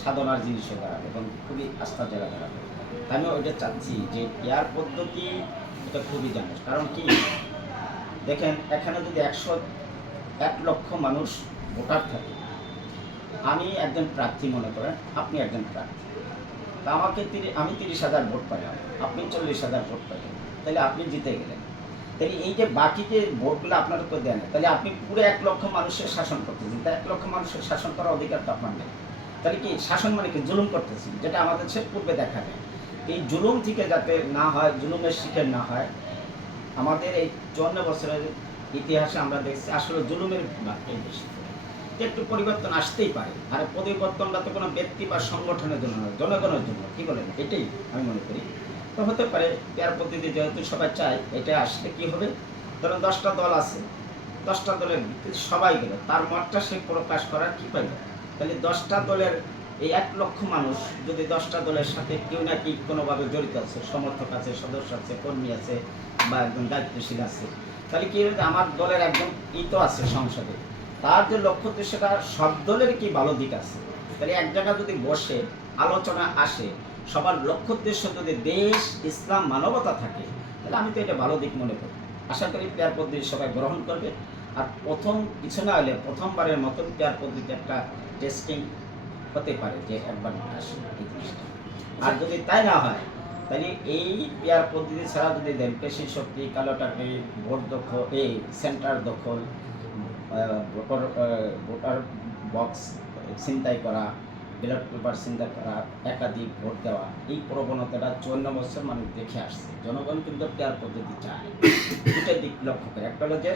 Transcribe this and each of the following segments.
সাধনার জিনিসে দাঁড়াবে এবং খুবই আস্থার জায়গা দাঁড়াবে। আমিও ওইটা চাচ্ছি যে পেয়ার পদ্ধতি এটা খুবই জানিস, কারণ কি দেখেন এখানে যদি 101 লক্ষ মানুষ ভোটার থাকে, আমি একজন প্রার্থী মনে করেন, আপনি একজন প্রার্থী, তা আমাকে আমি 30,000 ভোট পাইলাম, আপনি 40,000 ভোট পাইলেন, তাহলে আপনি জিতে গেলেন। তাহলে এই যে বাকি যে ভোটগুলো আপনার উপর দেন, তাহলে আপনি পুরো 1 লক্ষ মানুষের শাসন করতেছেন, তা 1 লক্ষ মানুষের শাসন করার অধিকার তো আপনার নেই। তাহলে কি শাসন মানে কি জুলুম করতেছেন, যেটা আমাদের সে পূর্বে দেখা যায়। এই জুলুম থেকে যাতে না হয়, জুলুমের শিকার না হয়, আমাদের এই 54 বছরের ইতিহাসে আমরা দেখছি আসলে জুলুমের এই বেশি। একটু পরিবর্তন আসতেই পারে, আর পরিবর্তনটা তো কোনো ব্যক্তি বা সংগঠনের জন্য নয়, জনগণের জন্য, কি বলেন? এটাই আমি মনে করি। তো হতে পারে পেয়ার পদ্ধতি যেহেতু সবাই চায়, এটা আসলে কি হবে, ধরুন 10টা দল আছে, 10টা দলের ভিত্তিতে সবাই গেল, তার মতটা সে প্রকাশ করার কি পাইল। তাহলে 10টা দলের এই 1 লক্ষ মানুষ যদি 10টা দলের সাথে কেউ না কি কোনোভাবে জড়িত আছে, সমর্থক আছে, সদস্য আছে, কর্মী আছে, বা একজন দায়িত্বশীল আছে, তাহলে কি হবে, আমার দলের একজন তো আছে সংসদে, তার যে লক্ষ্য সেটা সব দলের কি ভালো দিক আছে। তাহলে এক জায়গায় যদি বসে আলোচনা আসে, সবার লক্ষ্য উদ্দেশ্য যদি দেশ, ইসলাম, মানবতা থাকে, তাহলে আমি তো এটা ভালো দিক মনে করি। আশা করি পেয়ার পদ্ধতি সবাই গ্রহণ করবে। আর প্রথম কিছু না হলে প্রথমবারের মতন পেয়ার পদ্ধতি একটা টেস্টিং হতে পারে, যে একবার আসে এই জিনিসটা। আর যদি তাই না হয়, তাহলে এই পেয়ার পদ্ধতি ছাড়া যদি দেন পেশি শক্তি, কালো টাকা, ভোট দখল, এই সেন্টার দখল, ভোটার বক্স ছিনতাই করা, ব্যালট পেপার ছিনতাই করা, একাধিক ভোট দেওয়া, এই প্রবণতাটা 54 বছর মানুষ দেখে আসছে। জনগণ কিন্তু পেয়ার পদ্ধতি চায়। দুটা দিক লক্ষ্য করে, একটা হলো যে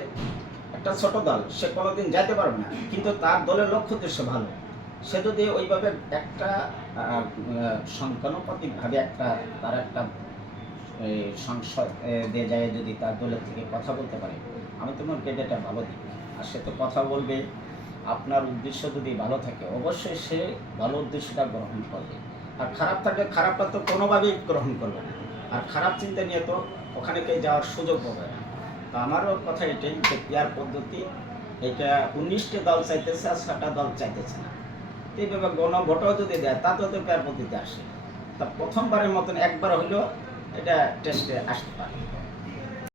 একটা ছোট দল সে কোনোদিন যেতে পারবে না, কিন্তু তার দলের লক্ষ্য উদ্দেশ্য ভালো, সে যদি ওইভাবে একটা সংখ্যানুপাতিকভাবে একটা তার একটা সংসদ দিয়ে যায়, যদি তার দলের থেকে কথা বলতে পারে, আমি তো মনে করি এটা ভালো দিক। আর সে তো কথা বলবে, আপনার উদ্দেশ্য যদি ভালো থাকে অবশ্যই সে ভালো উদ্দেশ্যটা গ্রহণ করবে। আর খারাপ থাকলে খারাপটা তো কোনোভাবেই গ্রহণ করবে না, আর খারাপ চিন্তা নিয়ে তো ওখানে কেউ যাওয়ার সুযোগ পাবে না। তো আমারও কথা এটাই যে পেয়ার পদ্ধতি এটা 19টা দল চাইতেছে আর 6টা দল চাইতেছে না। এইভাবে গণভোটও যদি দেয় তাতেও তো পেয়ার পদ্ধতি আসে। তা প্রথমবারের মতন একবার হলেও এটা টেস্টে আসতে পারে।